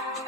Thank you.